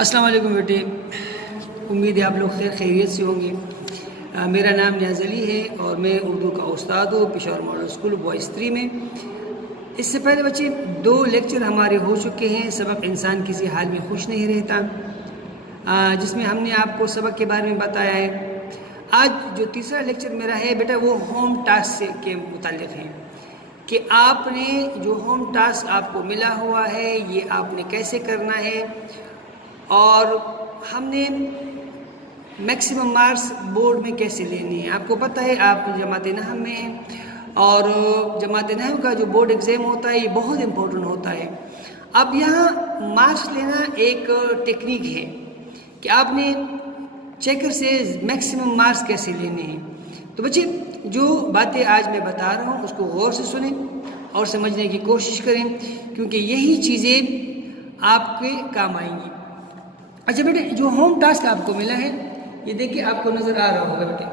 السلام علیکم بیٹے، امید ہے آپ لوگ خیریت سے ہوں گے۔ میرا نام نیاز علی ہے اور میں اردو کا استاد ہوں پشاور ماڈل اسکول بوائز 3 میں۔ اس سے پہلے بچے 2 لیکچر ہمارے ہو چکے ہیں، سبق انسان کسی حال میں خوش نہیں رہتا، جس میں ہم نے آپ کو سبق کے بارے میں بتایا ہے۔ آج جو تیسرا لیکچر میرا ہے بیٹا وہ ہوم ٹاسک سے کے متعلق ہے کہ آپ نے جو ہوم ٹاسک آپ کو ملا ہوا ہے یہ آپ نے کیسے کرنا ہے، اور ہم نے میکسیمم مارکس بورڈ میں کیسے لینے ہیں۔ آپ کو پتہ ہے آپ جماعت نحو میں ہیں، اور جماعت نحو کا جو بورڈ ایگزام ہوتا ہے یہ بہت امپورٹنٹ ہوتا ہے۔ اب یہاں مارکس لینا ایک ٹیکنیک ہے کہ آپ نے چیکر سے میکسیمم مارکس کیسے لینے ہیں۔ تو بچے جو باتیں آج میں بتا رہا ہوں اس کو غور سے سنیں اور سمجھنے کی کوشش کریں، کیونکہ یہی چیزیں آپ کے کام آئیں گی۔ اچھا بیٹے، جو ہوم ٹاسک آپ کو ملا ہے یہ دیکھیں، آپ کو نظر آ رہا ہوگا بیٹے،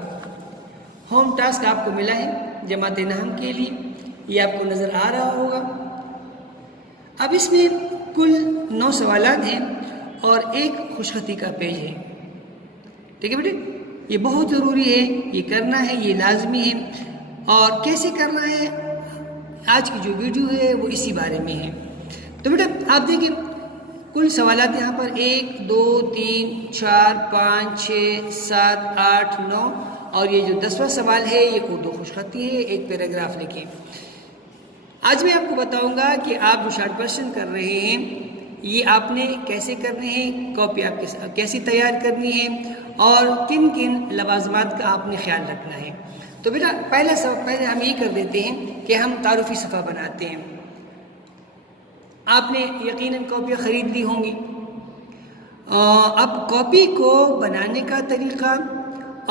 ہوم ٹاسک آپ کو ملا ہے جماعت نحو کے لیے، یہ آپ کو نظر آ رہا ہوگا۔ اب اس میں کل 9 سوالات ہیں اور ایک خوش خطی کا پیج ہے، ٹھیک ہے بیٹے؟ یہ بہت ضروری ہے، یہ کرنا ہے، یہ لازمی ہے، اور کیسے کرنا ہے آج کی جو ویڈیو ہے وہ اسی بارے میں ہے۔ تو بیٹا آپ دیکھیں کل سوالات یہاں پر 1 2 3 4 5 6 7 8 9، اور یہ جو 10واں سوال ہے یہ اردو خوش خطی ہے، ایک پیراگراف لکھیں۔ آج میں آپ کو بتاؤں گا کہ آپ جو شارٹ کویسچن کر رہے ہیں یہ آپ نے کیسے کرنے ہیں، کاپی آپ کیسی تیار کرنی ہے، اور کن کن لوازمات کا آپ نے خیال رکھنا ہے۔ تو بیٹا پہلے ہم یہ کر دیتے ہیں کہ ہم تعارفی صفحہ بناتے ہیں۔ آپ نے یقیناً کاپیاں خرید لی ہوں گی۔ اب کاپی کو بنانے کا طریقہ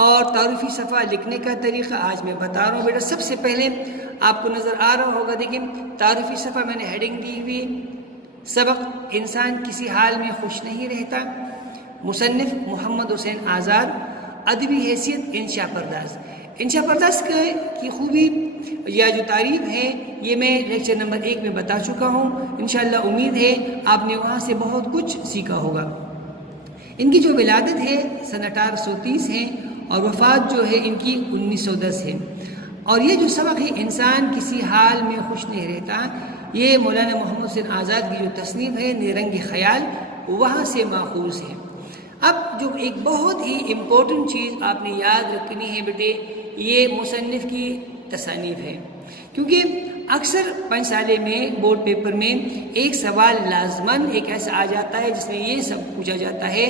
اور تعارفی صفحہ لکھنے کا طریقہ آج میں بتا رہا ہوں بیٹا۔ سب سے پہلے آپ کو نظر آ رہا ہوگا، دیکھیں تعارفی صفحہ میں نے ہیڈنگ دی ہوئی، سبق انسان کسی حال میں خوش نہیں رہتا، مصنف محمد حسین آزاد، ادبی حیثیت انشاء پرداز۔ انشاء پرداز کی خوبی یا جو تعریف ہے یہ میں لیکچر نمبر 1 میں بتا چکا ہوں، انشاءاللہ امید ہے آپ نے وہاں سے بہت کچھ سیکھا ہوگا۔ ان کی جو ولادت ہے سن 1830 ہے اور وفات جو ہے ان کی 1910 ہے، اور یہ جو سبق ہے انسان کسی حال میں خوش نہیں رہتا، یہ مولانا محمد حسین آزاد کی جو تصنیف ہے نیرنگ خیال، وہاں سے ماخوذ ہے۔ اب جو ایک بہت ہی امپورٹنٹ چیز آپ نے یاد رکھنی ہے بیٹے، یہ مصنف کی تصانیف ہے، کیونکہ اکثر 5 سالے میں بورڈ پیپر میں ایک سوال لازماً ایک ایسا آ جاتا ہے جس میں یہ سب پوچھا جاتا ہے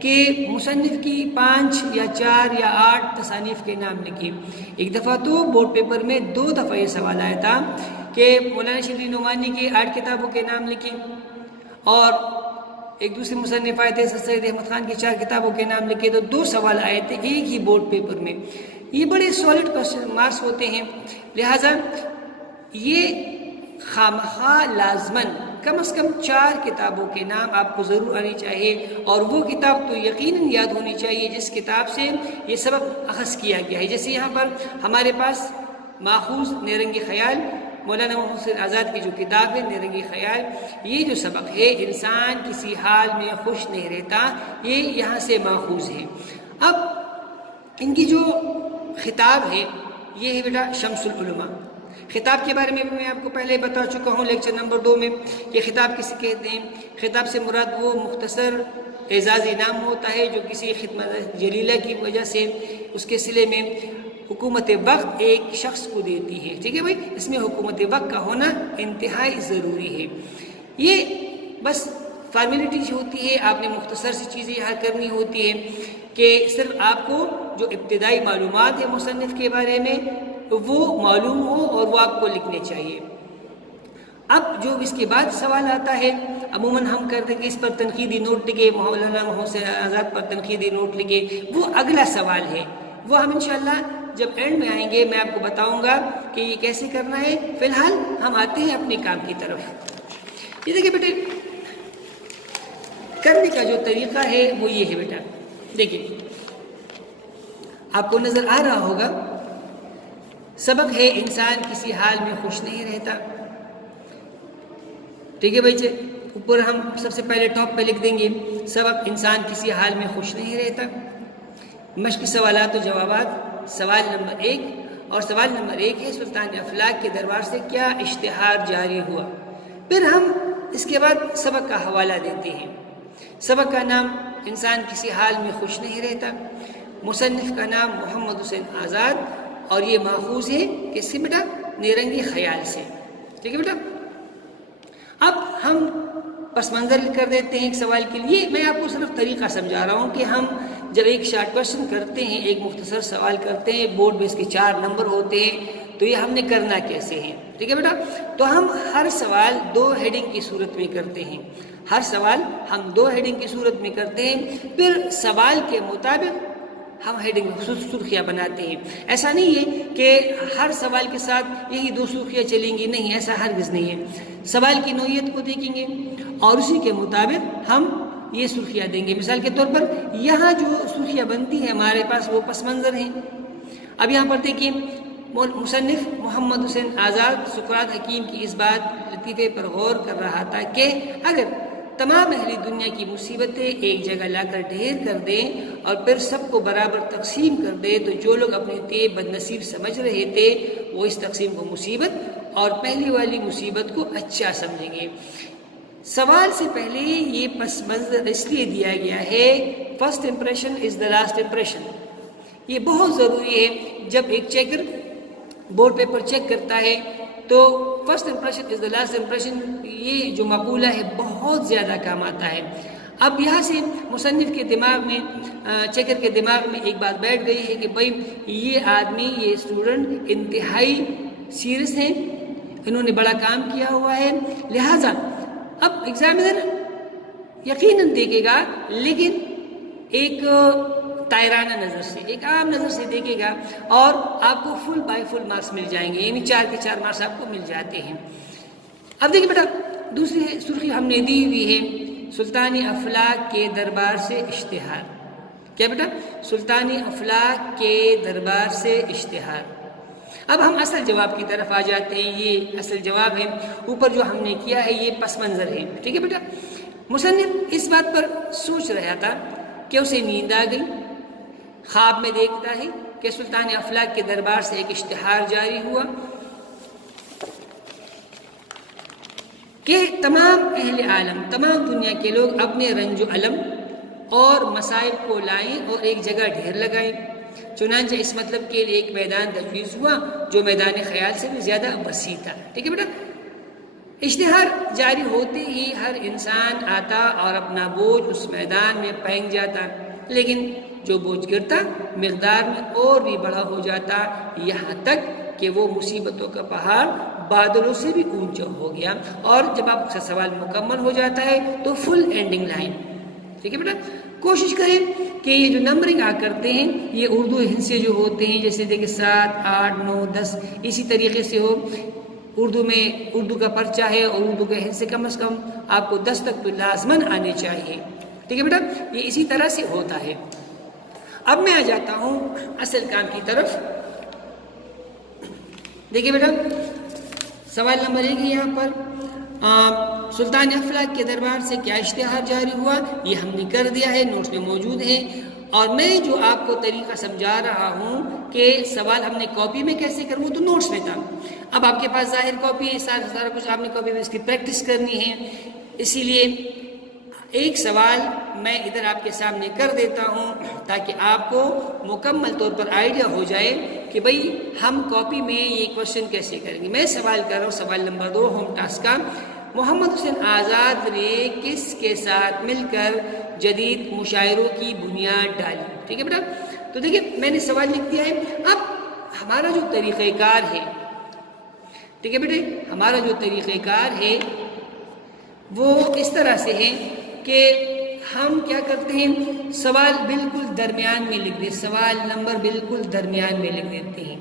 کہ مصنف کی 5 یا 4 یا 8 تصانیف کے نام لکھیں۔ ایک دفعہ تو بورڈ پیپر میں 2 دفعہ یہ سوال آیا تھا کہ مولانا شبلی نعمانی کی 8 کتابوں کے نام لکھیں، اور ایک دوسرے مصنف آئے تھے سید احمد خان کی 4 کتابوں کے نام لکھے، تو 2 سوال آئے تھے ایک ہی بورڈ پیپر میں۔ یہ بڑے سالڈ مارکس ہوتے ہیں، لہٰذا یہ خامخواہ لازماً کم از کم 4 کتابوں کے نام آپ کو ضرور آنی چاہیے، اور وہ کتاب تو یقیناً یاد ہونی چاہیے جس کتاب سے یہ سبق اخذ کیا گیا ہے۔ جیسے یہاں پر ہمارے پاس ماخوذ نیرنگ خیال، مولانا محمد حسین آزاد کی جو کتاب ہے نیرنگ خیال، یہ جو سبق ہے انسان کسی حال میں خوش نہیں رہتا، یہ یہاں سے ماخوذ ہے۔ اب ان کی جو خطاب ہے یہ ہے بیٹا شمس العلماء۔ خطاب کے بارے میں بھی میں آپ کو پہلے بتا چکا ہوں لیکچر نمبر 2 میں کہ خطاب کسے کہتے ہیں۔ خطاب سے مراد وہ مختصر اعزازی نام ہوتا ہے جو کسی خدمت جلیلہ کی وجہ سے اس کے صلے میں حکومت وقت ایک شخص کو دیتی ہے، ٹھیک ہے بھائی؟ اس میں حکومت وقت کا ہونا انتہائی ضروری ہے۔ یہ بس فارمیلٹی ہوتی ہے، آپ نے مختصر سی چیزیں یہاں کرنی ہوتی ہے کہ صرف آپ کو جو ابتدائی معلومات ہے مصنف کے بارے میں وہ معلوم ہو اور وہ آپ کو لکھنے چاہیے۔ اب جو اس کے بعد سوال آتا ہے عموماً ہم کرتے کہ اس پر تنقیدی نوٹ لکھے، مولانا محمد حسین آزاد پر تنقیدی نوٹ لکھے، وہ اگلا سوال ہے، وہ ہم انشاءاللہ جب اینڈ میں آئیں گے میں آپ کو بتاؤں گا کہ یہ کیسے کرنا ہے۔ فی الحال ہم آتے ہیں اپنے کام کی طرف۔ یہ دیکھیں بیٹے کرنے کا جو طریقہ ہے وہ یہ ہے بیٹا، دیکھیں آپ کو نظر آ رہا ہوگا، سبق ہے انسان کسی حال میں خوش نہیں رہتا، ٹھیک ہے بھائی؟ اوپر ہم سب سے پہلے ٹاپ پہ لکھ دیں گے سبب انسان کسی حال میں خوش نہیں رہتا۔ مشق سوالات و جوابات، سوال نمبر 1، اور سوال نمبر 1 ہے سلطان افلاک کے دربار سے کیا اشتہار جاری ہوا۔ پھر ہم اس کے بعد سبق کا حوالہ دیتے ہیں۔ سبق کا نام انسان کسی حال میں خوش نہیں رہتا، مصنف کا نام محمد حسین آزاد، اور یہ ماخوذ ہے کس سے بیٹا؟ نیرنگی خیال سے، ٹھیک ہے بیٹا۔ اب ہم پس منظر کر دیتے ہیں ایک سوال کے لیے۔ میں آپ کو صرف طریقہ سمجھا رہا ہوں کہ ہم جب ایک شارٹ کویشچن کرتے ہیں، ایک مختصر سوال کرتے ہیں، بورڈ میں اس کے 4 نمبر ہوتے ہیں، تو یہ ہم نے کرنا کیسے ہیں، ٹھیک ہے بیٹا۔ تو ہم ہر سوال 2 ہیڈنگ کی صورت میں کرتے ہیں، ہر سوال ہم 2 ہیڈنگ کی صورت میں کرتے ہیں، پھر سوال کے مطابق ہم ہیڈنگ سرخیاں بناتے ہیں۔ ایسا نہیں ہے کہ ہر سوال کے ساتھ یہی 2 سرخیاں چلیں گی، نہیں، ایسا ہرگز نہیں ہے۔ سوال کی نوعیت کو دیکھیں گے اور اسی کے مطابق ہم یہ سرخیاں دیں گے۔ مثال کے طور پر یہاں جو سرخیاں بنتی ہیں ہمارے پاس وہ پس منظر ہیں۔ اب یہاں پر دیکھیں، مصنف محمد حسین آزاد سقراط حکیم کی اس بات لطیفے پر غور کر رہا تھا کہ اگر تمام اہل دنیا کی مصیبتیں ایک جگہ لا کر ڈھیر کر دیں اور پھر سب کو برابر تقسیم کر دیں تو جو لوگ اپنے تے بد نصیب سمجھ رہے تھے وہ اس تقسیم کو مصیبت اور پہلی والی مصیبت کو اچھا سمجھیں گے۔ سوال سے پہلے یہ پس منظر اس لیے دیا گیا ہے، first impression is the last impression. یہ بہت ضروری ہے۔ جب ایک چیکر بورڈ پیپر چیک کرتا ہے تو first impression is the last impression, یہ جو مقولہ ہے بہت زیادہ کام آتا ہے۔ اب یہاں سے مصنف کے دماغ میں، چیکر کے دماغ میں ایک بات بیٹھ گئی ہے کہ بھائی یہ آدمی، یہ اسٹوڈنٹ انتہائی سیریس ہیں، انہوں نے بڑا کام کیا ہوا ہے، لہٰذا اب ایگزامینر یقیناً دیکھے گا، لیکن ایک تائرانہ نظر سے، ایک عام نظر سے دیکھے گا، اور آپ کو فل بائی فل مارکس مل جائیں گے، یعنی 4 کے 4 مارکس آپ کو مل جاتے ہیں۔ اب دیکھیں بیٹا، دوسری سرخی ہم نے دی ہوئی ہے، سلطان افلاک کے دربار سے اشتہار۔ کیا بیٹا؟ سلطان افلاک کے دربار سے اشتہار۔ اب ہم اصل جواب کی طرف آ جاتے ہیں۔ یہ اصل جواب ہے، اوپر جو ہم نے کیا ہے یہ پس منظر ہے، ٹھیک ہے بیٹا۔ مصنف اس بات پر سوچ رہا تھا کہ اسے نیند آ گئی، خواب میں دیکھتا ہے کہ سلطان افلاک کے دربار سے ایک اشتہار جاری ہوا کہ تمام اہل عالم، تمام دنیا کے لوگ اپنے رنج و الم اور مسائل کو لائیں اور ایک جگہ ڈھیر لگائیں۔ چنانچہ اس مطلب کے لیے ایک میدان تجویز ہوا جو میدان خیال سے بھی زیادہ وسیع تھا، ٹھیک ہے بیٹا۔ اشتہار جاری ہوتے ہی ہر انسان آتا اور اپنا بوجھ اس میدان میں پھینک جاتا، لیکن جو بوجھ گرتا مقدار میں اور بھی بڑا ہو جاتا، یہاں تک کہ وہ مصیبتوں کا پہاڑ بادلوں سے بھی اونچا ہو گیا، اور جب آپ کا سوال مکمل ہو جاتا ہے تو فل اینڈنگ لائن، ٹھیک ہے بیٹا۔ کوشش کریں کہ یہ جو نمبرنگ کرتے ہیں یہ اردو ہندسے جو ہوتے ہیں، جیسے دیکھیں 7، 8، 9، 10 اسی طریقے سے ہو۔ اردو میں اردو کا پرچہ ہے اور اردو کے ہندسے کم از کم آپ کو 10 تک تو لازماً آنے چاہیے، ٹھیک ہے بیٹا۔ یہ اسی طرح سے ہوتا ہے۔ اب میں آ جاتا ہوں اصل کام کی طرف۔ دیکھیے بیٹا، سوال نمبر 1 ہے یہاں پر، سلطان افلاک کے دربار سے کیا اشتہار جاری ہوا، یہ ہم نے کر دیا ہے، نوٹس میں موجود ہے۔ اور میں جو آپ کو طریقہ سمجھا رہا ہوں کہ سوال ہم نے کاپی میں کیسے کروں، تو نوٹس میں تھا۔ اب آپ کے پاس ظاہر کاپی ہے، سارا کچھ آپ نے کاپی میں اس کی پریکٹس کرنی ہے، اسی لیے ایک سوال میں ادھر آپ کے سامنے کر دیتا ہوں تاکہ آپ کو مکمل طور پر آئیڈیا ہو جائے کہ بھئی ہم کاپی میں یہ کوشچن کیسے کریں گے۔ میں سوال کر رہا ہوں، سوال نمبر 2 ہوم ٹاسک کا، محمد حسین آزاد نے کس کے ساتھ مل کر جدید مشاعروں کی بنیاد ڈالی، ٹھیک ہے بیٹا۔ تو دیکھیں میں نے سوال لکھ دیا ہے۔ اب ہمارا جو طریقہ کار ہے، ٹھیک ہے بیٹے، ہمارا جو طریقہ کار ہے وہ اس طرح سے ہے کہ ہم کیا کرتے ہیں، سوال بالکل درمیان میں لکھ دیں، سوال نمبر بالکل درمیان میں لکھ دیتے ہیں۔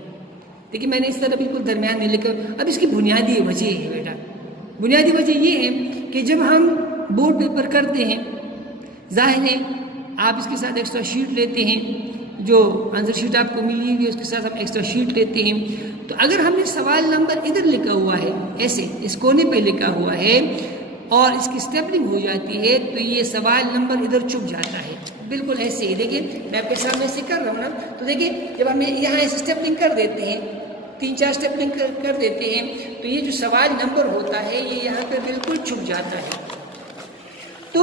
دیکھیے میں نے اس طرح بالکل درمیان میں لکھا۔ اب اس کی بنیادی وجہ ہے بیٹا، بنیادی وجہ یہ ہے کہ جب ہم بورڈ پیپر کرتے ہیں، ظاہر ہے آپ اس کے ساتھ ایکسٹرا شیٹ لیتے ہیں، جو آنسر شیٹ آپ کو ملی ہوئی ہے اس کے ساتھ ہم ایکسٹرا شیٹ لیتے ہیں۔ تو اگر ہم نے سوال نمبر ادھر لکھا ہوا ہے، ایسے اس کونے پہ لکھا ہوا ہے اور اس کی اسٹیپلنگ ہو جاتی ہے تو یہ سوال نمبر ادھر چھپ جاتا ہے، بالکل ایسے ہی. دیکھیے میں آپ کے سامنے سے کر رہا ہوں نا، تو دیکھیے جب ہم یہاں ایسے اسٹیپلنگ کر دیتے ہیں، 3-4 اسٹیپلنگ کر دیتے ہیں، تو یہ جو سوال نمبر ہوتا ہے یہ یہاں پہ بالکل چھپ جاتا ہے، تو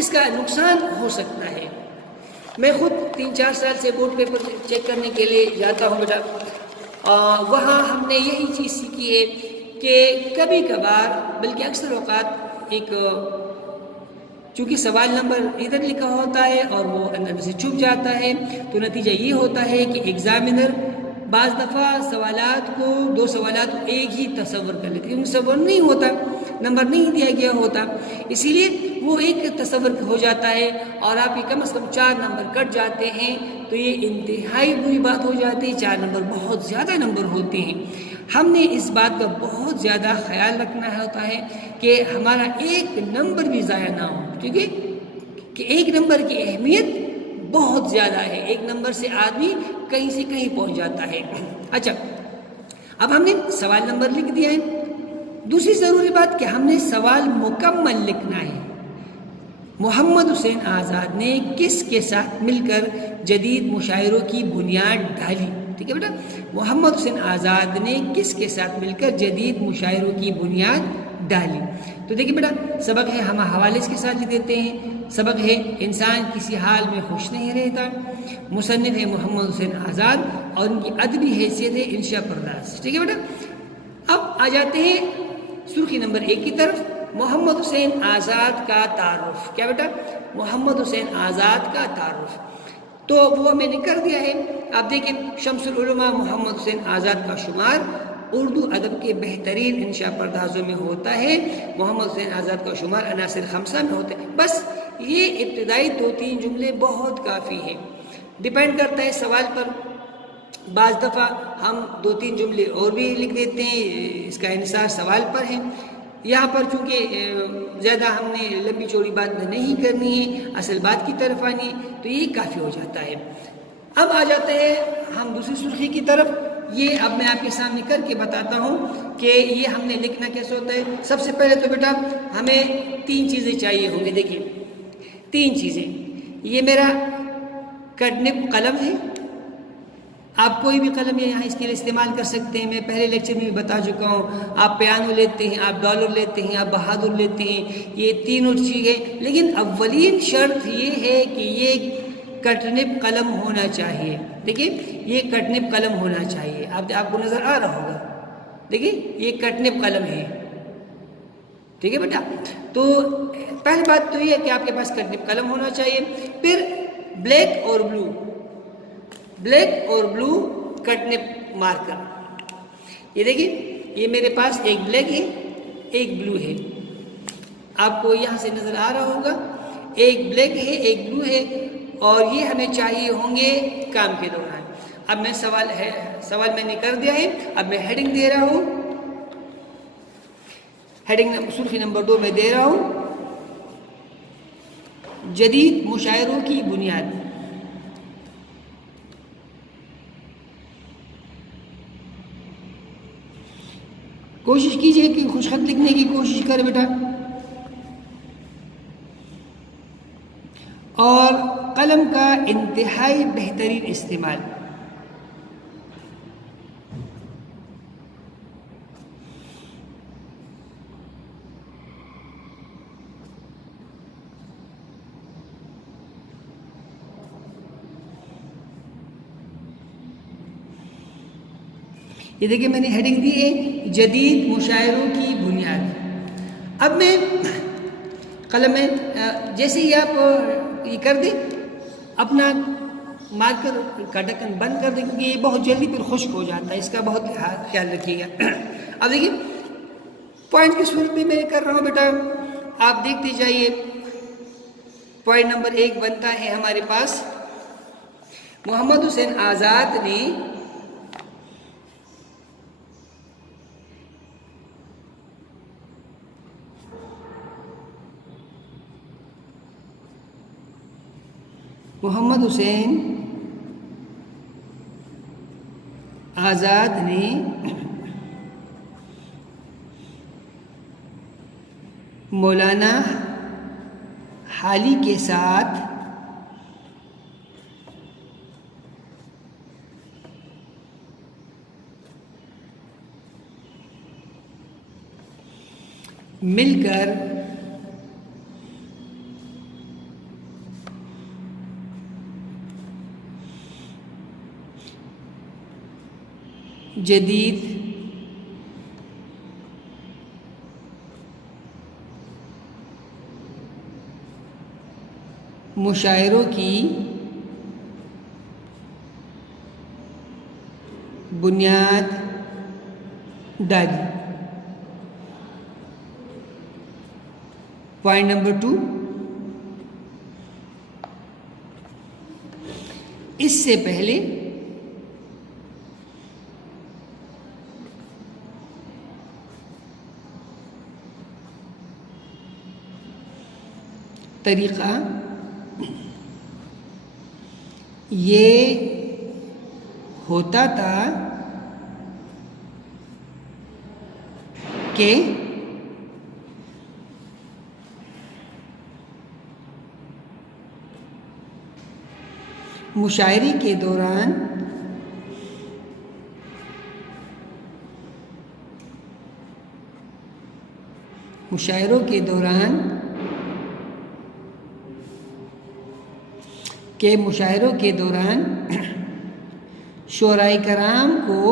اس کا نقصان ہو سکتا ہے. میں خود 3-4 سال سے بورڈ پیپر چیک کرنے کے لیے جاتا ہوں بیٹا، وہاں ہم نے یہی چیز سیکھی ہے کہ کبھی کبھار بلکہ اکثر اوقات ایک چونکہ سوال نمبر ادھر لکھا ہوتا ہے اور وہ اندر سے چھپ جاتا ہے، تو نتیجہ یہ ہوتا ہے کہ ایگزامینر بعض دفعہ سوالات کو 2 سوالات کو ایک ہی تصور کر لیتے ہیں، تصور نہیں ہوتا، نمبر نہیں دیا گیا ہوتا، اسی لیے وہ ایک تصور ہو جاتا ہے اور آپ کے کم از کم 4 نمبر کٹ جاتے ہیں، تو یہ انتہائی بری بات ہو جاتی ہے. 4 نمبر بہت زیادہ نمبر ہوتے ہیں. ہم نے اس بات کا بہت زیادہ خیال رکھنا ہوتا ہے کہ ہمارا ایک نمبر بھی ضائع نہ ہو، ٹھیک ہے، کہ ایک نمبر کی اہمیت بہت زیادہ ہے. ایک نمبر سے آدمی کہیں سے کہیں پہنچ جاتا ہے. اچھا، اب ہم نے سوال نمبر لکھ دیا ہے. دوسری ضروری بات کہ ہم نے سوال مکمل لکھنا ہے. محمد حسین آزاد نے کس کے ساتھ مل کر جدید مشاعروں کی بنیاد ڈالی؟ ٹھیک ہے بیٹا، محمد حسین آزاد نے کس کے ساتھ مل کر جدید مشاعروں کی بنیاد ڈالی؟ تو دیکھیے بیٹا، سبق ہے ہم حوالے اس کے ساتھ لکھ دیتے ہیں. سبق ہے انسان کسی حال میں خوش نہیں رہتا. مصنف ہے محمد حسین آزاد اور ان کی ادبی حیثیت ہے انشا پرداس. ٹھیک ہے بیٹا، اب آ جاتے ہیں سرخی نمبر 1 کی طرف. محمد حسین آزاد کا تعارف. کیا بیٹا؟ محمد حسین آزاد کا تعارف. تو وہ میں نے کر دیا ہے. آپ دیکھیں شمس العلماء محمد حسین آزاد کا شمار اردو ادب کے بہترین انشاء پردازوں میں ہوتا ہے. محمد حسین آزاد کا شمار عناصر خمسہ میں ہوتا ہے. بس یہ ابتدائی 2-3 جملے بہت کافی ہیں. ڈیپینڈ کرتا ہے سوال پر. بعض دفعہ ہم 2-3 جملے اور بھی لکھ دیتے ہیں، اس کا انحصار سوال پر ہے. یہاں پر چونکہ زیادہ ہم نے لمبی چوڑی بات نہیں کرنی ہے، اصل بات کی طرف آنی ہے، تو یہ کافی ہو جاتا ہے. اب آ جاتے ہیں ہم دوسری سرخی کی طرف. یہ اب میں آپ کے سامنے کر کے بتاتا ہوں کہ یہ ہم نے لکھنا کیسے ہوتا ہے. سب سے پہلے تو بیٹا ہمیں 3 چیزیں چاہیے ہوں گی. دیکھیے 3 چیزیں. یہ میرا کٹنپ قلم ہے. آپ کوئی بھی قلم یہاں اس کے لیے استعمال کر سکتے ہیں. میں پہلے لیکچر میں بھی بتا چکا ہوں. آپ پیانو لیتے ہیں، آپ ڈالر لیتے ہیں، آپ بہادر لیتے ہیں، یہ تینوں چیزیں. لیکن اولین شرط یہ ہے کہ یہ کٹنپ قلم ہونا چاہیے. دیکھیے یہ کٹنپ قلم ہونا چاہیے. آپ کو نظر آ رہا ہوگا. دیکھیے یہ کٹنپ قلم ہے. ٹھیک ہے بیٹا، تو پہلی بات تو یہ ہے کہ آپ کے پاس کٹنپ قلم ہونا چاہیے. پھر بلیک اور بلو، بلیک اور بلو کٹنپ مارکر. یہ دیکھیے یہ میرے پاس ایک بلیک ہے، ایک بلو ہے. آپ کو یہاں سے نظر آ رہا ہوگا. ایک بلیک ہے، ایک بلو ہے، اور یہ ہمیں چاہیے ہوں گے کام کے دوران. اب میں سوال میں نے کر دیا ہے. اب میں ہیڈنگ دے رہا ہوں. ہیڈنگ سرخی نمبر 2 میں دے رہا ہوں جدید مشاعروں کی بنیاد. کوشش کیجئے کہ خوش خط لکھنے کی کوشش کرے بیٹا. اور قلم کا انتہائی بہترین استعمال. یہ دیکھیں میں نے ہیڈنگ دی ہے جدید مشاعروں کی بنیاد. اب میں قلم میں جیسے ہی آپ یہ کر دیں اپنا مارکر کا ڈھکن بند کر دیں، کیونکہ یہ بہت جلدی پھر خشک ہو جاتا ہے. اس کا بہت خیال رکھیے گا. اب دیکھیے پوائنٹ کی صورت میں میں کر رہا ہوں بیٹا. آپ دیکھتے جائیے. پوائنٹ نمبر 1 بنتا ہے ہمارے پاس محمد حسین آزاد نے مولانا حالی کے ساتھ مل کر جدید مشاعروں کی بنیاد ڈالی۔ پوائنٹ نمبر 2، اس سے پہلے طریقہ یہ ہوتا تھا کہ مشاعرے کے دوران مشاعروں کے دوران شعراء کرام کو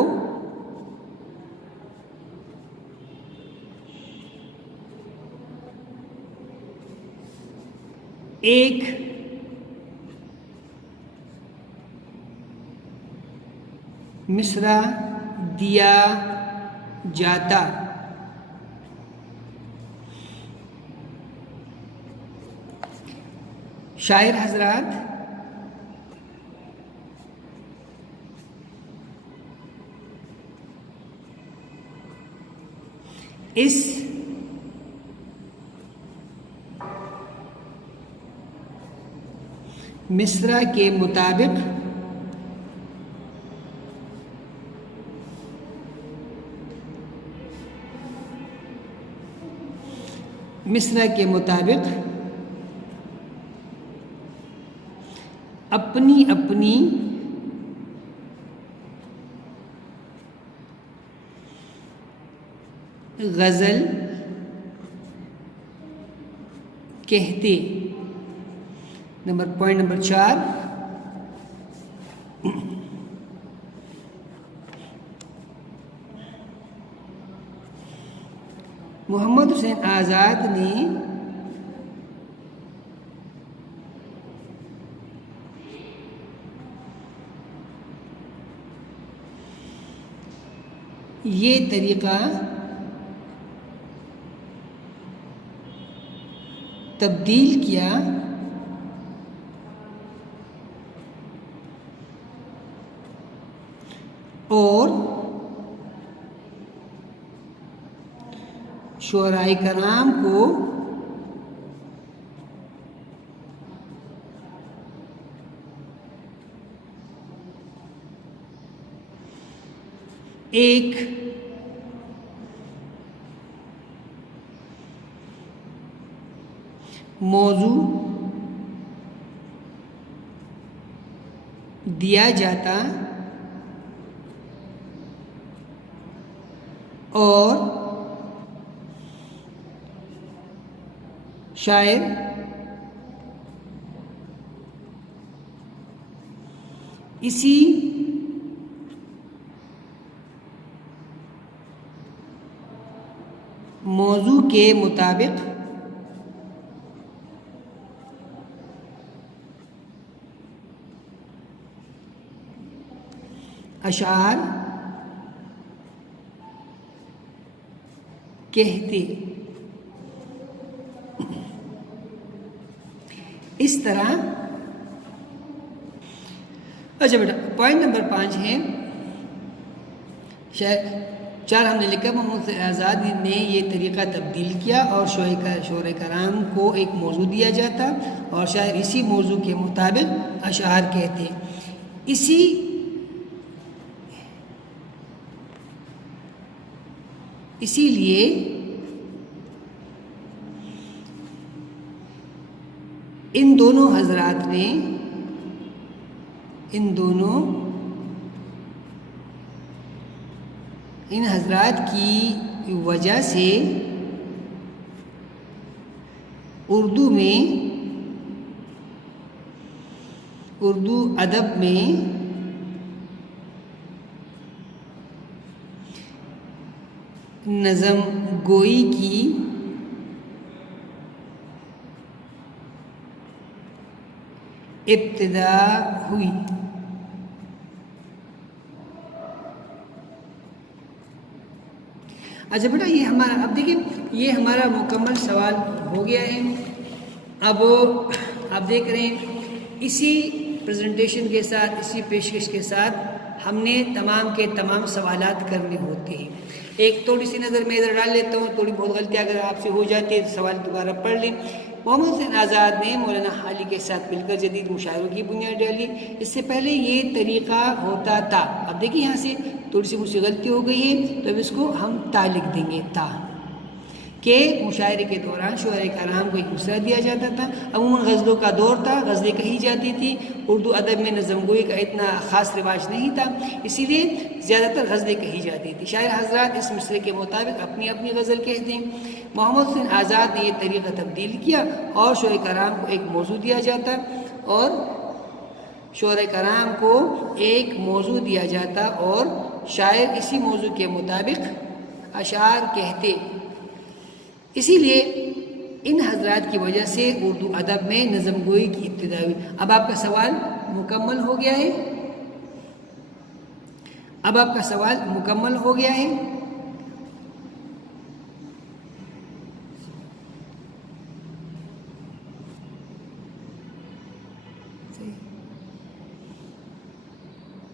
ایک مصرع دیا جاتا۔ شاعر حضرات، اس مصرع کے مطابق اپنی اپنی غزل کہتے۔ پوائنٹ نمبر 4، محمد حسین آزاد نے یہ طریقہ تبدیل کیا اور شعراء کرام کو ایک موضوع دیا جاتا اور شاعر اسی موضوع کے مطابق اشعار کہتے۔ اس طرح اچھا بیٹا، پوائنٹ نمبر 5 ہے 4 ہم نے لکھا محمد حسین آزاد نے یہ طریقہ تبدیل کیا اور شعراء کرام کو ایک موضوع دیا جاتا اور شاعر اسی موضوع کے مطابق اشعار کہتے۔ اسی لیے ان دونوں حضرات کی وجہ سے اردو ادب میں نظم گوئی کی ابتدا ہوئی۔ اچھا بیٹا اب دیکھیں یہ ہمارا مکمل سوال ہو گیا ہے۔ اب آپ دیکھ رہے ہیں اسی پریزنٹیشن کے ساتھ، اسی پیشکش کے ساتھ ہم نے تمام کے تمام سوالات کرنے ہوتے ہیں۔ ایک تھوڑی سی نظر میں ادھر ڈال لیتا ہوں، تھوڑی بہت غلطی اگر آپ سے ہو جاتی ہے تو سوال دوبارہ پڑھ لیں۔ محمد حسین آزاد نے مولانا حالی کے ساتھ مل کر جدید مشاعروں کی بنیاد ڈالی۔ اس سے پہلے یہ طریقہ ہوتا تھا، اب دیکھیں یہاں سے تھوڑی سی مجھ سے غلطی ہو گئی ہے تو اب اس کو ہم تا لکھ دیں گے، تا، کہ مشاعرے کے دوران شعراء کرام کو ایک مصرع دیا جاتا تھا۔ عموماً غزلوں کا دور تھا، غزلیں کہی جاتی تھی۔ اردو ادب میں نظم گوئی کا اتنا خاص رواج نہیں تھا، اسی لیے زیادہ تر غزلیں کہی جاتی تھی۔ شاعر حضرات اس مصرعے کے مطابق اپنی اپنی غزل کہتے ہیں۔ محمد حسین آزاد نے یہ طریقہ تبدیل کیا اور شعراء کرام کو ایک موضوع دیا جاتا اور شاعر اسی موضوع کے مطابق اشعار کہتے۔ اسی لیے ان حضرات کی وجہ سے اردو ادب میں نظم گوئی کی ابتدا ہوئی۔ اب آپ کا سوال مکمل ہو گیا ہے؟ صحیح۔